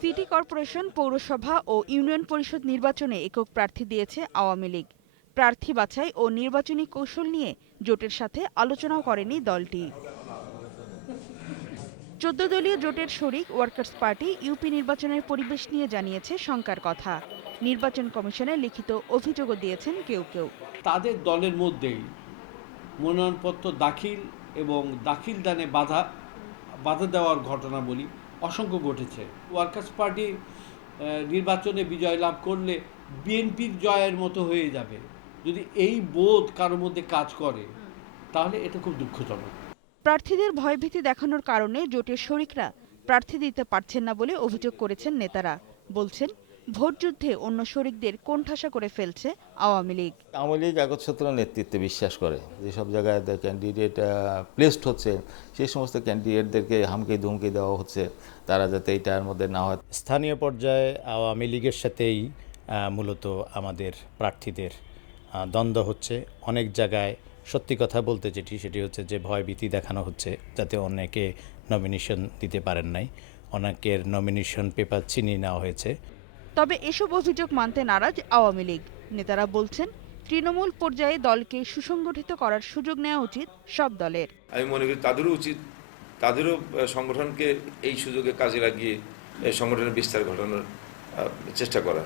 City corporation, পৌরসভা ও union পরিষদ নির্বাচনে একক প্রার্থী দিয়েছে আওয়ামী লীগ। প্রার্থী বাছাই ও নির্বাচনী কৌশল নিয়ে জোটের সাথে আলোচনাও করেনি দলটি। চোদ্দ দলীয় জোটের শরিক ওয়ার্কার্স পার্টি ইউপি নির্বাচনের পরিবেশ নিয়ে জানিয়েছে শঙ্কার কথা। নির্বাচন কমিশনে লিখিত অভিযোগও দিয়েছেন কেউ কেউ। তাদের দলের মধ্যেই মনোনয়নপত্র দাখিল এবং দাখিল দানে বাধা বাধা দেওয়ার ঘটনা বলি, অসংখ্য ঘটেছে। ওয়ার্কার্স পার্টি নির্বাচনে বিজয় লাভ করলে বিএনপির জয়ের মতো হয়ে যাবে। যদি এই বোধ কারোর মধ্যে কাজ করে, তাহলে এটা খুব দুঃখজনক। প্রার্থীদের ভয়ভীতি দেখানোর কারণে জোটের শরিকরা প্রার্থী দিতে পারছেন না বলে অভিযোগ করেছেন নেতারা। বলছেন ভোটযুদ্ধে অন্য শরিকদের কোণঠাসা করে ফেলছে আওয়ামী লীগ। আওয়ামী লীগ একচ্ছত্র নেতৃত্বে বিশ্বাস করে। যেসব জায়গায় ক্যান্ডিডেট প্লেসড হচ্ছে সেই সমস্ত ক্যান্ডিডেটদেরকে হামকি ধুমকি দেওয়া হচ্ছে। তারা যাতে এইটার মধ্যে না হয়। স্থানীয় পর্যায়ে আওয়ামী লীগের সাথেই মূলত আমাদের প্রার্থীদের দ্বন্দ্ব হচ্ছে। অনেক জায়গায় সত্যি কথা বলতে যেটি সেটি হচ্ছে যে ভয়ভীতি দেখানো হচ্ছে যাতে অনেকে নমিনেশন দিতে পারেন নাই। অনেকের নমিনেশন পেপার ছিনিয়ে নেওয়া হয়েছে। তবে এসব অভিযোগ মানতে নারাজ আওয়ামী লীগ। নেতারা বলছেন তৃণমূল পর্যায়ে দলকে সুসংগঠিত করার সুযোগ নেওয়া উচিত সব দলের। আমি মনে করি তাদেরও উচিত তাদেরও সংগঠনকে এই সুযোগে কাজে লাগিয়ে সংগঠনের বিস্তার ঘটানোর চেষ্টা করা।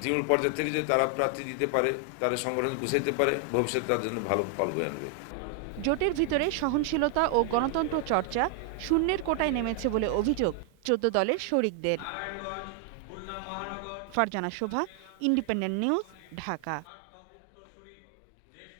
তৃণমূল পর্যায় থেকে যদি তারা প্রার্থী দিতে পারে তারা সংগঠন গুছাইতে পারে ভবিষ্যতে তার জন্য ভালো ফল বয়ে আনবে। জোটের ভিতরে সহনশীলতা ও গণতন্ত্র চর্চা শূন্যের কোটায় নেমেছে বলে অভিযোগ চোদ্দ দলের শরিকদের। Farzana Shobha independent news Dhaka.